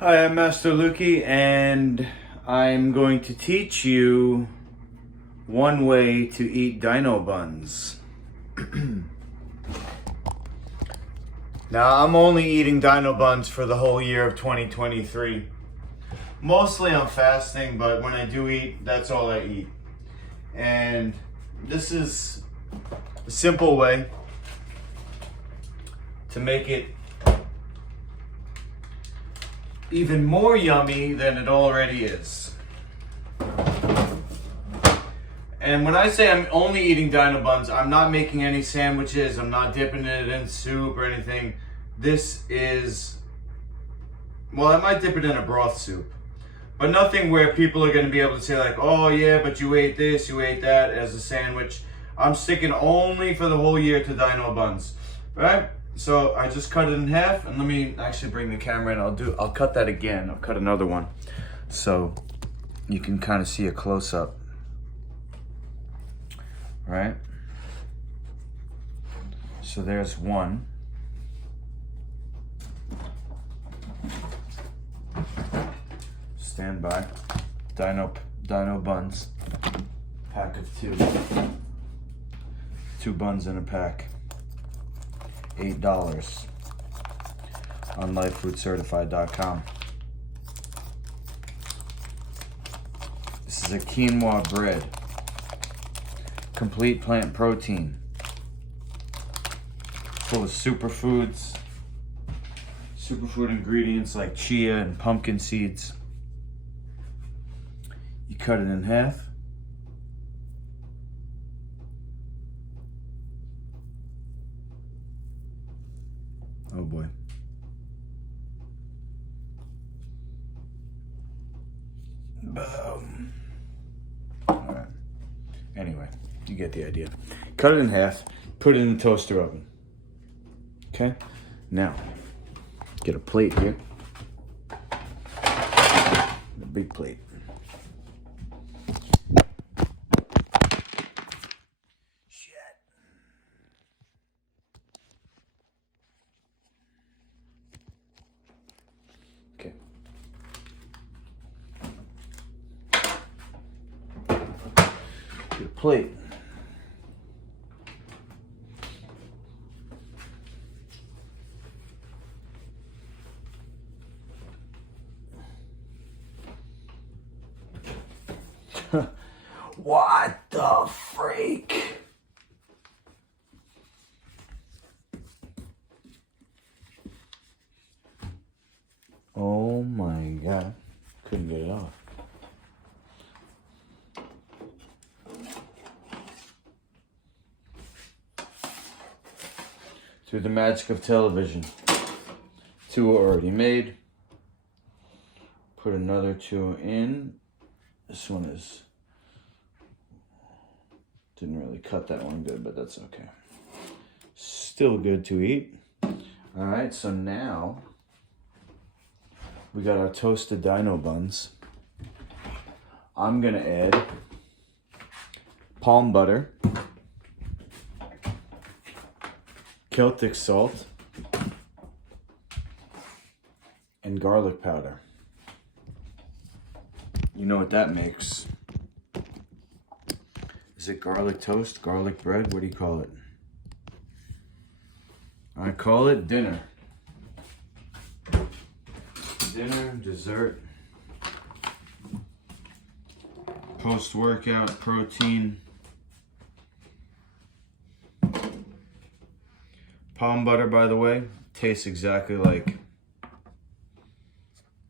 Hi, I'm Master Lukey, and I'm going to teach you one way to eat Dino Bunz. Now, I'm only eating Dino Bunz for the whole year of 2023. Mostly I'm fasting, but when I do eat, that's all I eat. And this is a simple way to make it even more yummy than it already is. And when I say I'm only eating Dino Bunz, I'm not making any sandwiches, I'm not dipping it in soup or anything. This is, well, I might dip it in a broth soup, but nothing where people are gonna be able to say like, oh yeah, but you ate this, you ate that as a sandwich. I'm sticking only for the whole year to Dino Bunz, right? So I just cut it in half, and let me actually bring the camera in. I'll cut that again. I'll cut another one so you can kind of see a close-up, right? So there's one. Stand by. Dino Bunz. Pack of two. 2 buns in a pack. $8 on lifefoodcertified.com. This is a quinoa bread. Complete plant protein. Full of superfoods. Superfood ingredients like chia and pumpkin seeds. You cut it in half. Oh boy. Boom. Alright. Anyway, you get the idea. Cut it in half, put it in the toaster oven. Okay? Now, get a plate here. A big plate. Okay. Get a plate. What the freak? Oh my God. Couldn't get it off. Through the magic of television. 2 are already made. Put another 2 in. This one is, didn't really cut that one good, but that's okay. Still good to eat. All right, so now we got our toasted Dino Bunz. I'm gonna add palm butter, Celtic salt, and garlic powder. You know what that makes. Is it garlic toast, garlic bread? What do you call it? I call it dinner. Dinner, dessert, post-workout protein. Palm butter, by the way, tastes exactly like,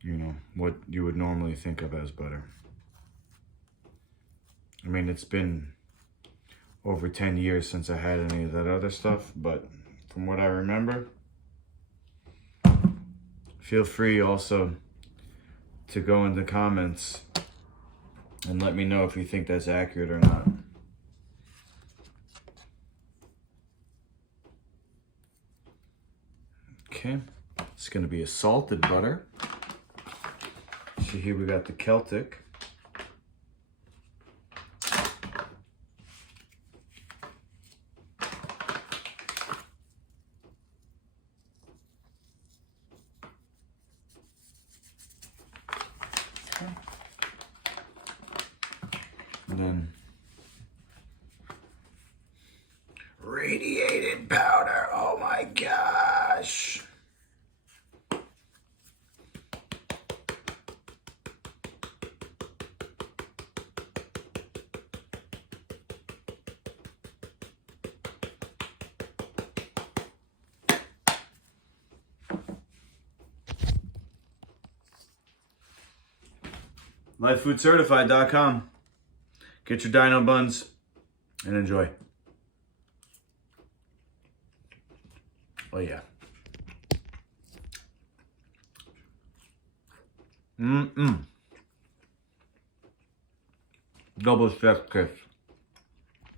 you know, what you would normally think of as butter. I mean, it's been over 10 years since I had any of that other stuff, but from what I remember, feel free also to go in the comments and let me know if you think that's accurate or not. Okay, it's gonna be a salted butter. So here we got the Celtic. And then radiated powder. Oh my gosh. Lifefoodcertified.com. Get your Dino buns and enjoy. Oh yeah. Double chef kiss.